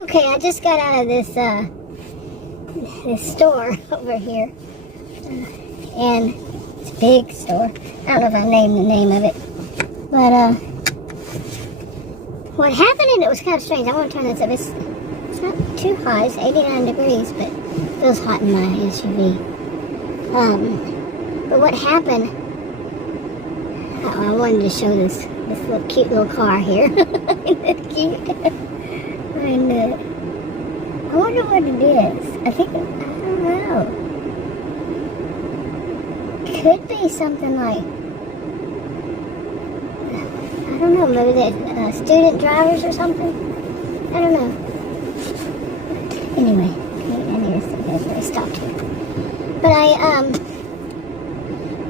Okay, I just got out of this store over here, and it's a big store. I don't know if I named the name of it, but what happened, and it was kind of strange. I want to turn this up. It's not too hot. It's 89 degrees, but it feels hot in my SUV. But what happened? I wanted to show this little cute little car here. Isn't it cute? And I wonder what it is. I don't know. Could be something like, I don't know, maybe they're student drivers or something. I don't know. Anyway, I need to see if I stopped here. But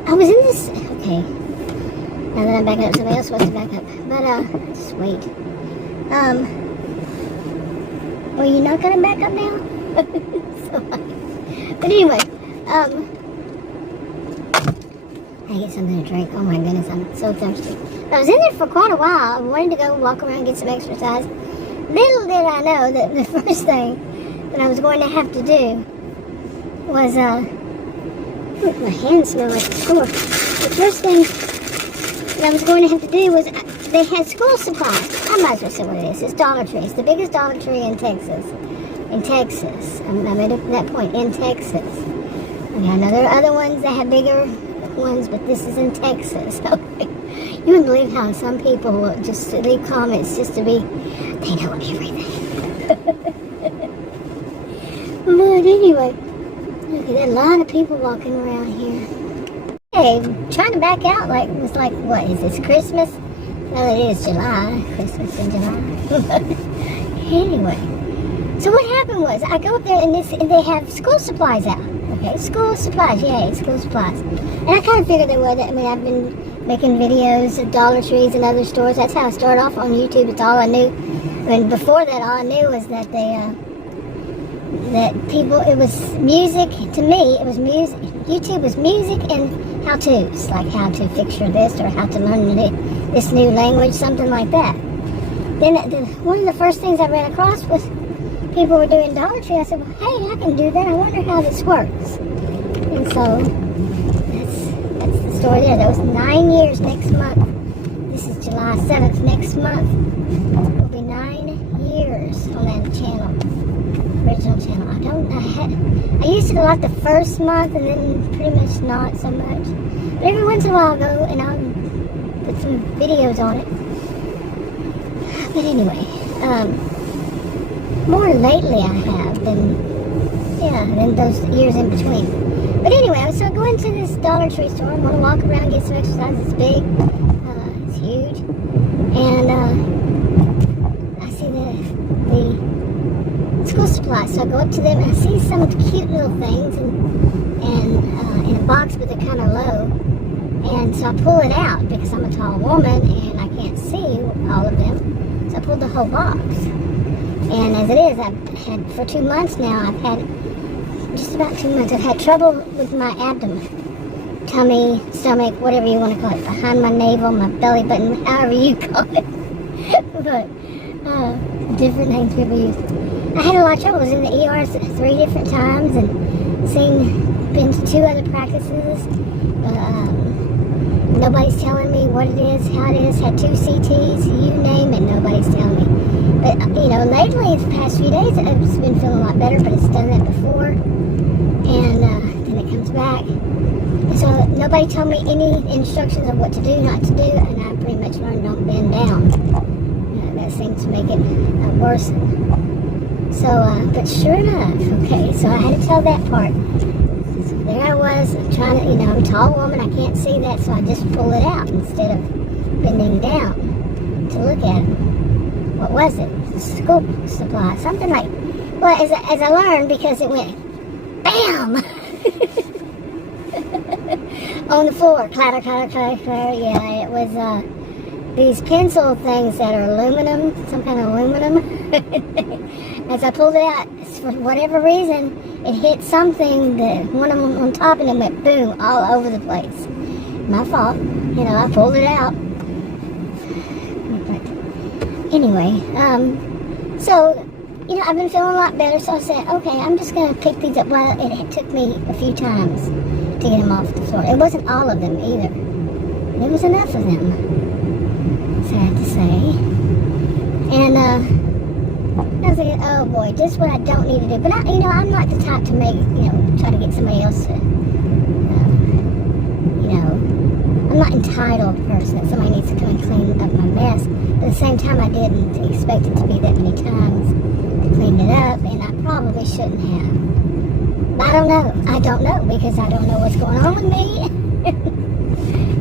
I was in this, okay. Now that I'm backing up, somebody else wants to back up. But, just wait. Well, you're not gonna back up now? But anyway, I get something to drink. Oh my goodness, I'm so thirsty. I was in there for quite a while. I wanted to go walk around and get some exercise. Little did I know that the first thing that I was going to have to do was, my hands smell like a store. The first thing that I was going to have to do was, they had school supplies. I might as well say what it is. It's Dollar Tree. It's the biggest Dollar Tree in Texas. I made it that point, in Texas. Okay, I know there are other ones that have bigger ones, but this is in Texas. You wouldn't believe how some people will just leave comments just to be, they know everything. But anyway, look at that, a lot of people walking around here. Hey, trying to back out like, it was like, what is this, Christmas? Well, it is July, Christmas in July. Anyway, so what happened was, I go up there and they have school supplies out. Okay, school supplies, yay, school supplies. And I kind of figured they were. I mean, I've been making videos at Dollar Trees and other stores. That's how I started off on YouTube. It's all I knew. And before that, all I knew was that it was music. To me, it was music. YouTube was music and how-tos, like how to fix your this or how to learn this new language, something like that. Then one of the first things I ran across was people were doing Dollar Tree. I said, well, hey, I can do that. I wonder how this works. And so that's the story there. That was 9 years next month. This is July 7th. Next month will be 9 years on that channel, original channel. I used it a lot the first month and then pretty much not so much. But every once in a while I'll go and I'll put some videos on it. But anyway, more lately I have than those years in between. But anyway, so I go into this Dollar Tree store. I want to walk around, get some exercise. It's big, it's huge, and I see the school supplies. So I go up to them and I see some of the cute little things and in a box, but they're kind of low. And so I pull it out because I'm a tall woman and I can't see all of them. So I pulled the whole box. And as it is, I've had, for 2 months now, just about 2 months, I've had trouble with my abdomen, tummy, stomach, whatever you want to call it, behind my navel, my belly button, however you call it. But, different names people use. I had a lot of trouble. I was in the ER 3 different times and been to 2 other practices. Nobody's telling me what it is, how it is. Had 2 CTs, you name it, nobody's telling me. But, lately, the past few days, I've just been feeling a lot better, but it's done that before. And then it comes back. And so nobody told me any instructions of what to do, not to do, and I pretty much learned don't bend down. That seems to make it worse. So, but sure enough, okay, so I had to tell that part. So there I was, trying to, I'm a tall woman, I can't see that, so I just pull it out instead of bending down to look at it. What was it? School supply, something like, well, as I learned, because it went, BAM! On the floor, clatter, clatter, clatter, clatter, yeah, it was, these pencil things that are aluminum, some kind of aluminum. As I pulled it out, for whatever reason, it hit something, one of them on top, and it went boom, all over the place. My fault, I pulled it out. But anyway, so I've been feeling a lot better, so I said, okay, I'm just going to pick these up. Well, it took me a few times to get them off the floor. It wasn't all of them either. It was enough of them, sad to say. And I was thinking, oh boy, just what I don't need to do. But I'm not the type to make, try to get somebody else to, I'm not entitled person that somebody needs to come and clean up my mess. But at the same time, I didn't expect it to be that many times to clean it up, and I probably shouldn't have. But I don't know. I don't know, because I don't know what's going on with me.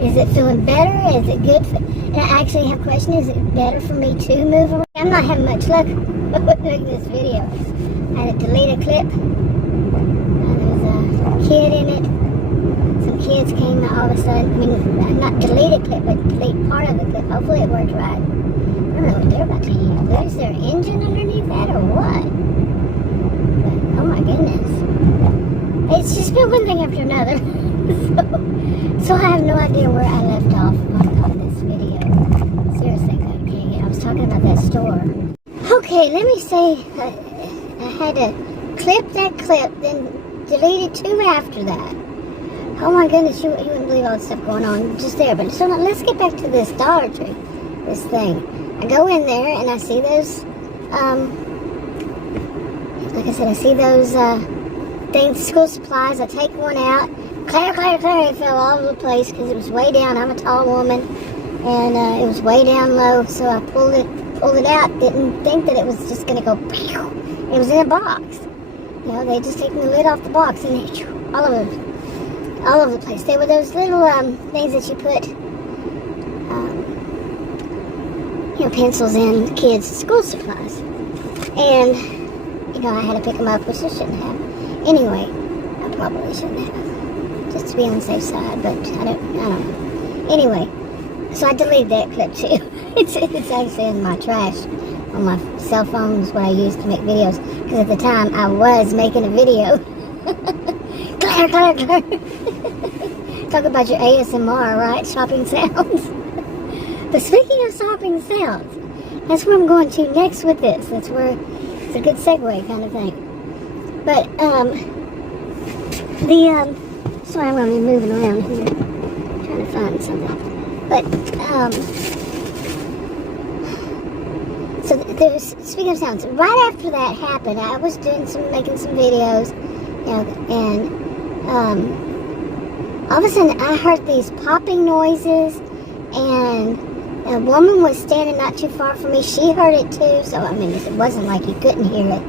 Is it feeling better? Is it good? And I actually have a question. Is it better for me to move around? I'm not having much luck with this video. I had to delete a clip. There was a kid in it. Some kids came all of a sudden. I mean, not delete a clip, but delete part of the clip. Hopefully it worked right. I don't know what they're about to lose their engine underneath that or what. But, oh my goodness. It's just been one thing after another. So I have no idea where I left off on this video. Seriously, okay, I was talking about that store. Okay, let me say, I had to clip that clip, then delete it too after that. Oh my goodness, you wouldn't believe all the stuff going on just there. But so now let's get back to this Dollar Tree, this thing. I go in there and I see those, like I said, I see those things, school supplies. I take one out. Claire, it fell all over the place because it was way down. I'm a tall woman, and it was way down low, so I pulled it out. Didn't think that it was just going to go, pew. It was in a box. They just taken the lid off the box, and they, all over the place. They were those little things that you put, pencils in kids' school supplies. And, I had to pick them up, which I shouldn't have. Anyway, I probably shouldn't have. Just to be on the safe side, but I don't know. Anyway, so I deleted that clip too. It's actually in my trash on my cell phone is what I use to make videos. Because at the time I was making a video. Claire. Talk about your ASMR, right? Shopping sounds. But speaking of shopping sounds, that's where I'm going to next with this. That's where it's a good segue kind of thing. But sorry, I'm going to be moving around here, trying to find something. But, so there's, speaking of sounds, right after that happened, I was making some videos, and, all of a sudden I heard these popping noises, and a woman was standing not too far from me. She heard it too, so, I mean, it wasn't like you couldn't hear it,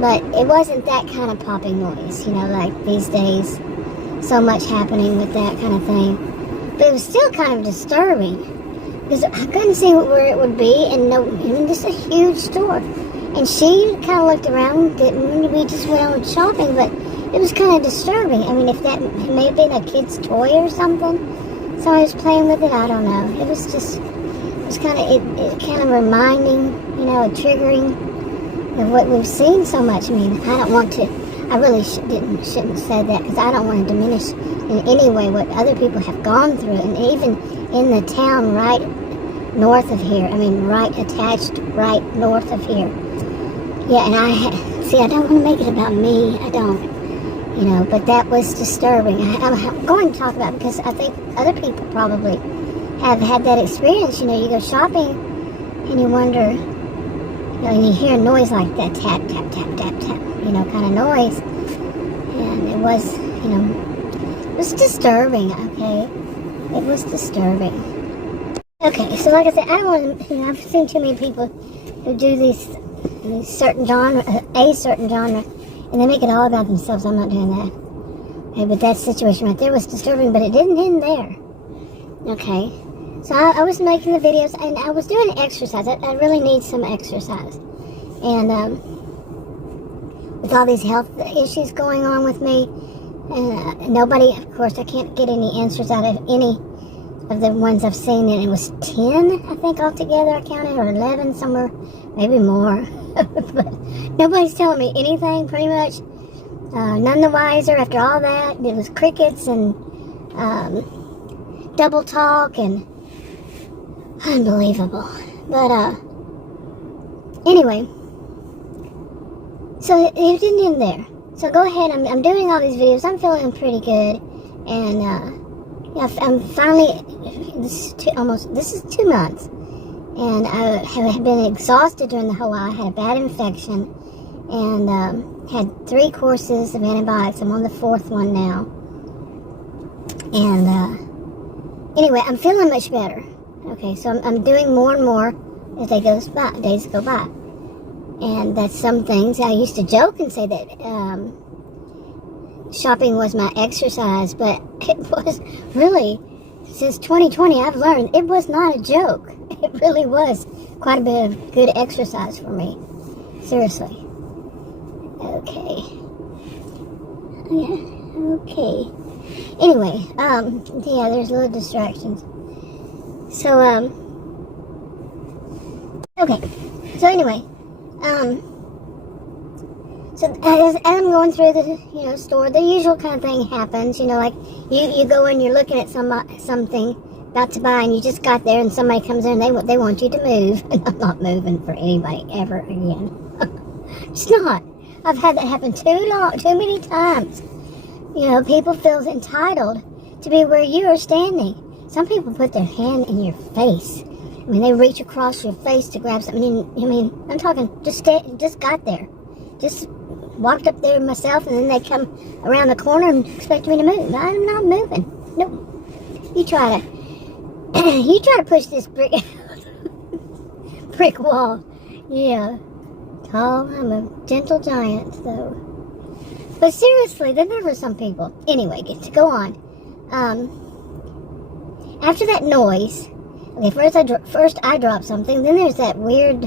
but it wasn't that kind of popping noise, like these days. So much happening with that kind of thing. But it was still kind of disturbing because I couldn't see where it would be, and this is a huge store. And she kind of looked around, we just went on shopping, but it was kind of disturbing. I mean, if that may have been a kid's toy or something, so I was playing with it, I don't know. It was kind of reminding, triggering of what we've seen so much. I mean, I really shouldn't have said that because I don't want to diminish in any way what other people have gone through. And even in the town right north of here, right attached right north of here. Yeah, and I don't want to make it about me. I don't, but that was disturbing. I'm going to talk about it because I think other people probably have had that experience. You go shopping and you wonder, and you hear a noise like that, tap, tap, tap, tap, tap, kind of noise. And it was, it was disturbing, okay? It was disturbing. Okay, so like I said, I don't want to, I've seen too many people who do these certain genre, a certain genre, and they make it all about themselves. I'm not doing that. Okay, but that situation right there was disturbing, but it didn't end there. Okay, so I was making the videos, and I was doing exercise. I really need some exercise. And with all these health issues going on with me, and nobody, of course, I can't get any answers out of any of the ones I've seen, and it was 10, I think, altogether I counted, or 11, somewhere, maybe more. But nobody's telling me anything, pretty much. None the wiser after all that. It was crickets and double talk and unbelievable. But anyway, So it didn't end there. So go ahead. I'm doing all these videos. I'm feeling pretty good, and yeah, I'm finally. This is 2 months, and I have been exhausted during the whole while. I had a bad infection, and had 3 courses of antibiotics. I'm on the 4th one now, and anyway, I'm feeling much better. Okay, so I'm doing more and more as days go by. And that's some things. I used to joke and say that shopping was my exercise, but it was really, since 2020, I've learned it was not a joke. It really was quite a bit of good exercise for me. Seriously. Okay. Yeah, okay. Anyway, yeah, there's little distractions. So, okay. So anyway, so as I'm going through the, store, the usual kind of thing happens, like you go in, you're looking at something about to buy, and you just got there, and somebody comes in, and they want you to move, and I'm not moving for anybody ever again. It's not. I've had that happen too many times. People feel entitled to be where you are standing. Some people put their hand in your face. I mean, they reach across your face to grab something. I'm talking, just got there. Just walked up there myself, and then they come around the corner and expect me to move. I'm not moving. Nope. You try to push this brick wall. Yeah. Tall, I'm a gentle giant, though. But seriously, there were some people. Anyway, to go on. After that noise, okay, first I dropped something, then there's that weird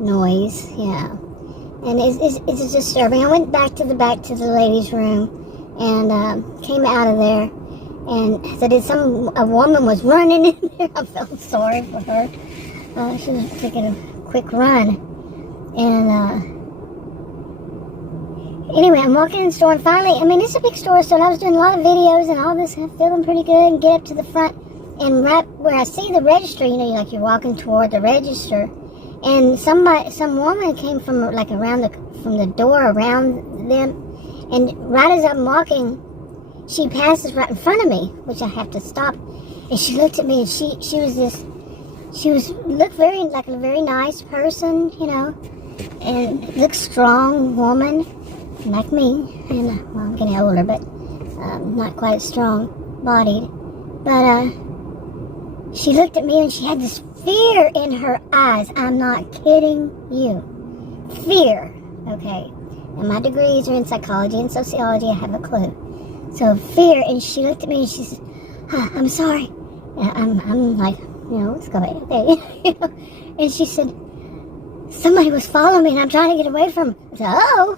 noise, yeah. And it's disturbing. I went back to the ladies' room and came out of there, and a woman was running in there. I felt sorry for her. She was taking a quick run, and anyway, I'm walking in the store, and finally, it's a big store, so I was doing a lot of videos and all this, and I'm feeling pretty good, and get up to the front, and right where I see the register, you're walking toward the register, and some woman came from the door around them, and right as I'm walking, she passes right in front of me, which I have to stop, and she looked at me, and she looked like a very nice person, and looked strong woman, like me, and I'm getting older, but not quite as strong bodied, but she looked at me and she had this fear in her eyes. I'm not kidding you. Fear, okay? And my degrees are in psychology and sociology. I have a clue. So fear, and she looked at me and she said, I'm sorry. And I'm like, it's going okay. And she said, somebody was following me and I'm trying to get away from them. I said, oh,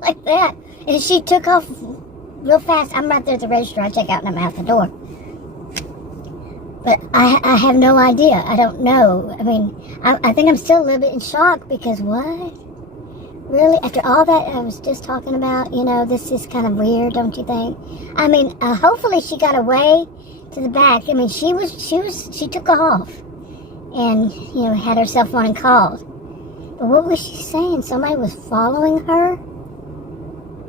like that. And she took off real fast. I'm right there at the register. I check out and I'm out the door. But I have no idea. I don't know. I think I'm still a little bit in shock because what? Really? After all that I was just talking about, this is kind of weird, don't you think? Hopefully she got away to the back. She took off and, had her cell phone and called. But what was she saying? Somebody was following her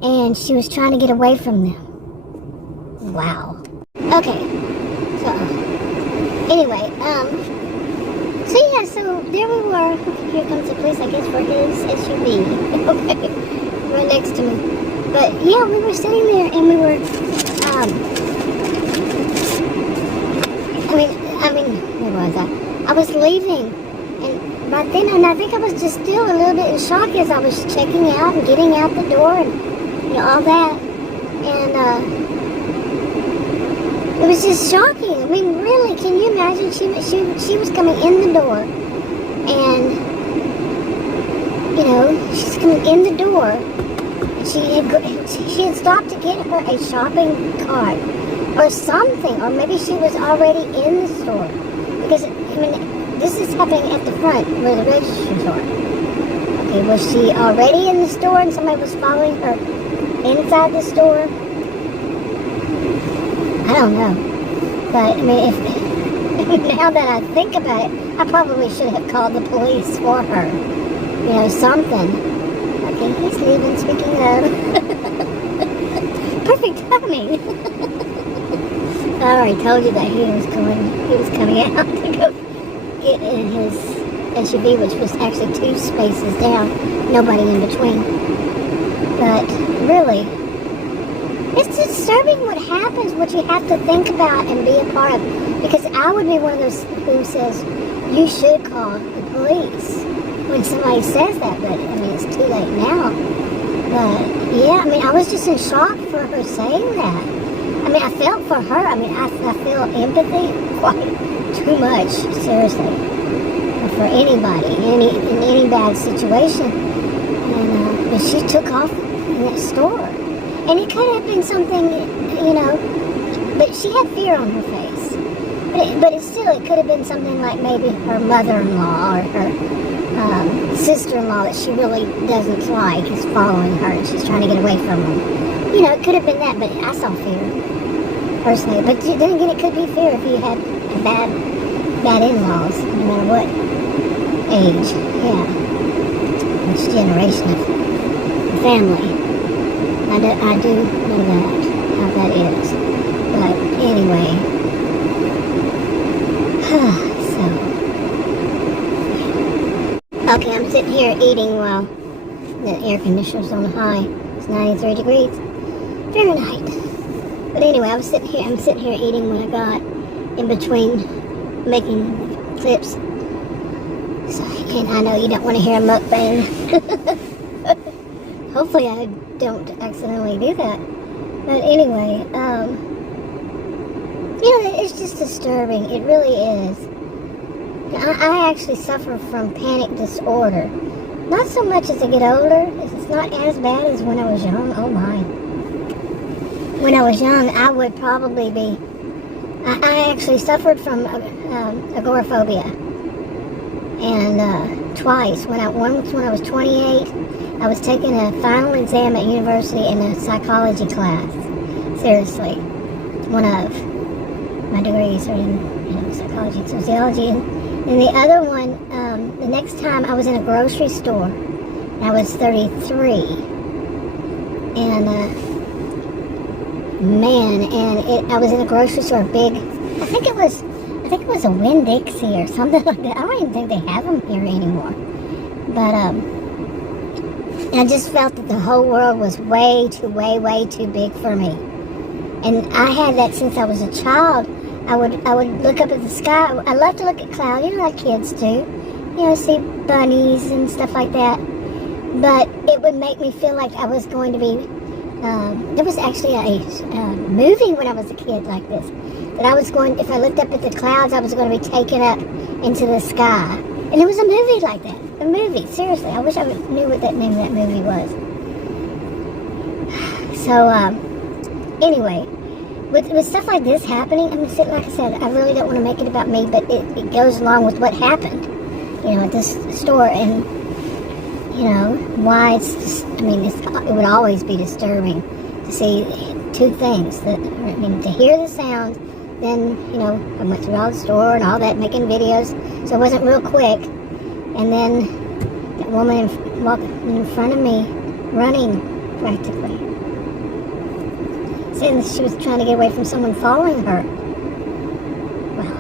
and she was trying to get away from them. Wow. Okay. So, anyway, so there we were. Here comes the police, I guess, for his SUV. Okay, right next to me. But yeah, we were sitting there and we were, where was I? I was leaving, and right then, and I think I was just still a little bit in shock as I was checking out and getting out the door and, all that. And, it was just shocking. Really, can you imagine? She was coming in the door, and she's coming in the door. And she had stopped to get her a shopping cart or something, or maybe she was already in the store because this is happening at the front where the registers are. Okay, was she already in the store and somebody was following her inside the store? I don't know. But, if now that I think about it, I probably should have called the police for her. Something. Okay, he's leaving, speaking of. Perfect timing. I already told you that he was coming out to go get in his SUV, which was actually 2 spaces down, nobody in between. But really, it's disturbing what happens, what you have to think about and be a part of. Because I would be one of those who says, you should call the police when somebody says that, but I mean, it's too late now. But yeah, I mean, I was just in shock for her saying that. I mean, I felt for her. I mean, I feel empathy quite too much, seriously, for anybody in any bad situation. And but she took off in that store, and it could have been something, you know. But she had fear on her face. But it could have been something like maybe her mother-in-law or her sister-in-law that she really doesn't like is following her, and she's trying to get away from them. You know, it could have been that, but I saw fear, personally. But then again, it could be fear if you had bad in-laws, no matter what age, yeah, which generation of family. I do know that, how that is. But anyway, okay, I'm sitting here eating while the air conditioner's on high. It's 93 degrees Fahrenheit. But anyway, I'm sitting here eating what I got in between making clips. So, and I know you don't want to hear a mukbang. Hopefully I don't accidentally do that. But anyway, you know, it's just disturbing. It really is. I actually suffer from panic disorder. Not so much as I get older. It's not as bad as when I was young. Oh my. When I was young, I would probably be... I actually suffered from agoraphobia. And twice. Once when I was 28, I was taking a final exam at university in a psychology class. Seriously. One of my degrees are in psychology and sociology. And the other one, the next time I was in a grocery store, and I was 33, and I was in a grocery store, big, I think it was a Winn-Dixie or something like that. I don't even think they have them here anymore. But I just felt that the whole world was way too big for me. And I had that since I was a child. I would look up at the sky. I love to look at clouds, you know, like kids do. You know, see bunnies and stuff like that. But it would make me feel like I was going to be... there was actually a movie when I was a kid like this. That I was going... If I looked up at the clouds, I was going to be taken up into the sky. And it was a movie like that. A movie, seriously. I wish I knew what that name of that movie was. So, anyway... With stuff like this happening, I mean, like I said, I really don't want to make it about me, but it goes along with what happened, you know, at this store, and, you know, why it's just, I mean, it would always be disturbing to see 2 things, to hear the sound, then, you know, I went through all the store and all that, making videos, so it wasn't real quick, and then that woman walking in front of me, running, practically. Saying she was trying to get away from someone following her. Well,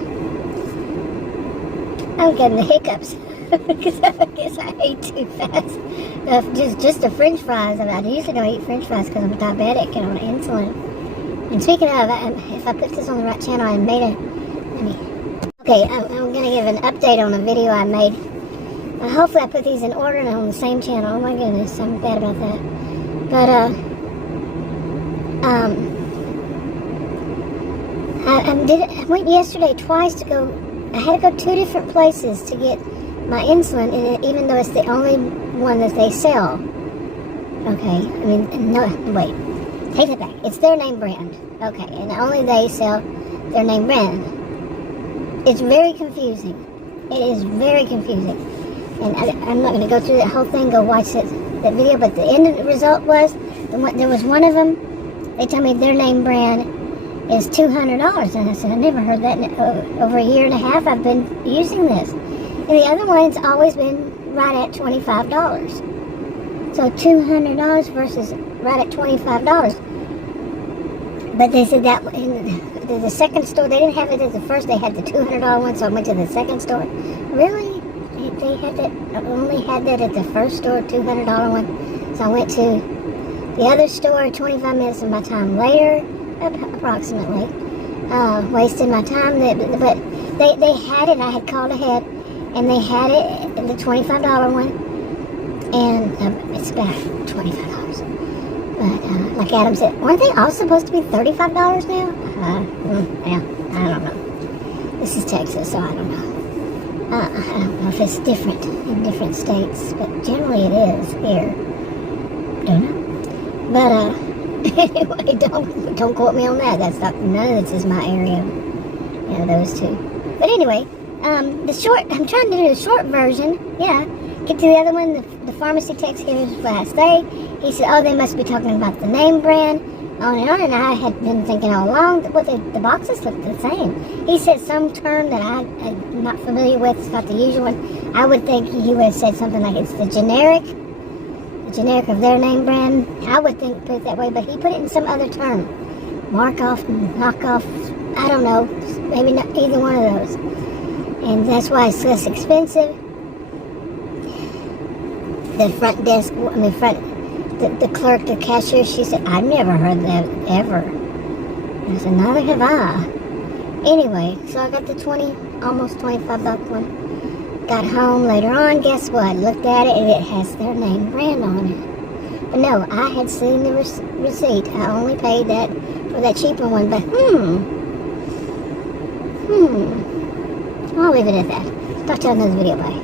I'm getting the hiccups because I guess I ate too fast. Just the French fries. I usually don't eat French fries because I'm diabetic and on insulin. And speaking of, if I put this on the right channel, I made a... Okay, I'm going to give an update on a video I made. Hopefully I put these in order and on the same channel. Oh my goodness, I'm bad about that. But, I went yesterday twice to go. I had to go 2 different places to get my insulin, and even though it's the only one that they sell. Okay, I mean, no, wait, take it back. It's their name brand. Okay, and only they sell their name brand. It's very confusing. It is very confusing. And I'm not going to go through that whole thing. Go watch that video. But the end of the result was there was one of them. They told me their name brand is $200, and I said, I never heard that in over a year and a half I've been using this. And the other one's always been right at $25. So $200 versus right at $25. But they said that in the second store, they didn't have it at the first, they had the $200 one, so I went to the second store. Really? They had that, only had that at the first store, $200 one. So I went to the other store 25 minutes of my time later, approximately. Wasted my time, but they had it, I had called ahead, and they had it, the $25 one, and it's about $25. But like Adam said, weren't they all supposed to be $35 now? Yeah, I don't know. This is Texas, so I don't know. I don't know if it's different in different states, but generally it is here. Don't know. But anyway, don't quote me on that. That's not, none of this is my area. Yeah, those two. But anyway, I'm trying to do the short version. Yeah. Get to the other one. The pharmacy text here last day. He said, oh, they must be talking about the name brand. On and on. And I had been thinking all along that the boxes look the same. He said some term that I'm not familiar with. It's not the usual one. I would think he would have said something like it's the generic of their name brand. I would think put it that way, but he put it in some other term. Mark-off, knock-off, I don't know. Maybe not either one of those. And that's why it's less expensive. The front desk, the clerk, the cashier, she said, I've never heard that ever. I said, neither have I. Anyway, so I got the almost $25 one. Got home later on, guess what? Looked at it, and it has their name brand on it. But no, I had seen the receipt. I only paid that for that cheaper one, but I'll leave it at that. Talk to you on another video, bye.